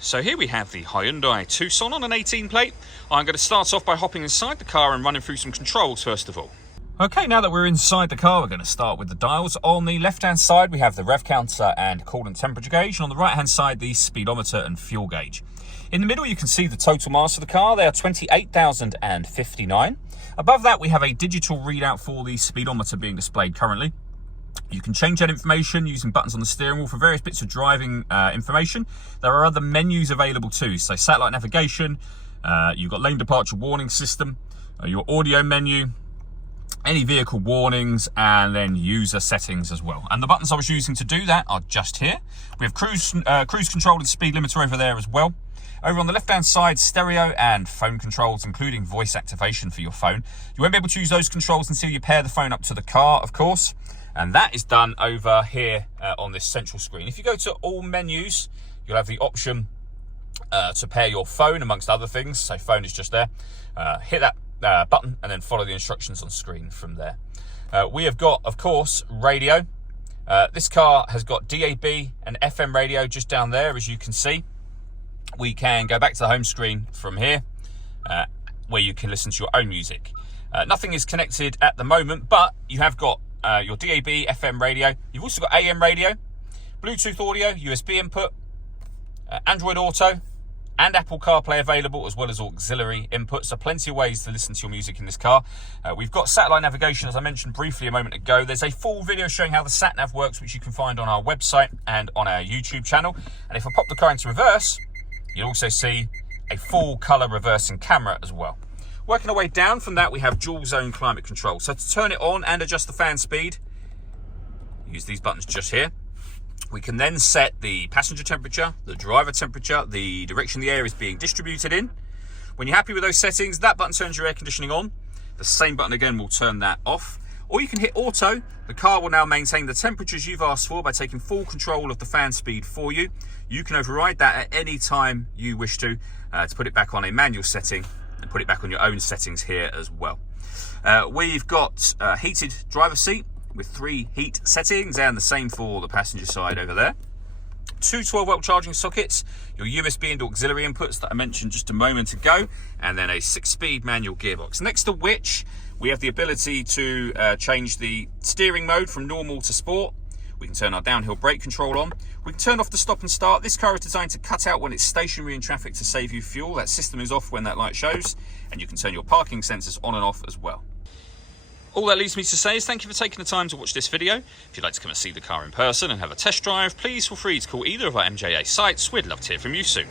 So here we have the Hyundai Tucson on an 18 plate. I'm going to start off by hopping inside the car and running through some controls first of all. Okay, now that we're inside the car, we're going to start with the dials. On the left-hand side, we have the rev counter and coolant temperature gauge. And on the right-hand side, the speedometer and fuel gauge. In the middle, you can see the total mass of the car. They are 28,059. Above that, we have a digital readout for the speedometer being displayed currently. You can change that information using buttons on the steering wheel for various bits of driving information. There are other menus available too, so satellite navigation, you've got lane departure warning system, your audio menu, any vehicle warnings, and then user settings as well. And the buttons I was using to do that are just here. We have cruise control and speed limiter over there as well. Over on the left-hand side, stereo and phone controls, including voice activation for your phone. You won't be able to use those controls until you pair the phone up to the car, of course. And that is done over here on this central screen. If you go to all menus, you'll have the option to pair your phone, amongst other things. So phone is just there. Hit that button and then follow the instructions on screen from there. We have got, of course, radio. This car has got DAB and FM radio just down there, as you can see. We can go back to the home screen from here, where you can listen to your own music. Nothing is connected at the moment, but you have got your DAB, FM radio. You've also got AM radio, Bluetooth audio, USB input, Android Auto, and Apple CarPlay available, as well as auxiliary input. So plenty of ways to listen to your music in this car. We've got satellite navigation, as I mentioned briefly a moment ago. There's a full video showing how the sat-nav works, which you can find on our website and on our YouTube channel. And if I pop the car into reverse, you'll also see a full color reversing camera as well. Working our way down from that, we have dual zone climate control. So to turn it on and adjust the fan speed, use these buttons just here. We can then set the passenger temperature, the driver temperature, the direction the air is being distributed in. When you're happy with those settings, that button turns your air conditioning on. The same button again will turn that off. Or you can hit auto. The car will now maintain the temperatures you've asked for by taking full control of the fan speed for you. You can override that at any time you wish to put it back on a manual setting and put it back on your own settings here as well. We've got a heated driver seat with 3 heat settings, and the same for the passenger side over there. 2 12-volt charging sockets, your USB and auxiliary inputs that I mentioned just a moment ago, and then a 6-speed manual gearbox. Next to which, we have the ability to change the steering mode from normal to sport. We can turn our downhill brake control on. We can turn off the stop and start. This car is designed to cut out when it's stationary in traffic to save you fuel. That system is off when that light shows. And you can turn your parking sensors on and off as well. All that leaves me to say is thank you for taking the time to watch this video. If you'd like to come and see the car in person and have a test drive, please feel free to call either of our MJA sites. We'd love to hear from you soon.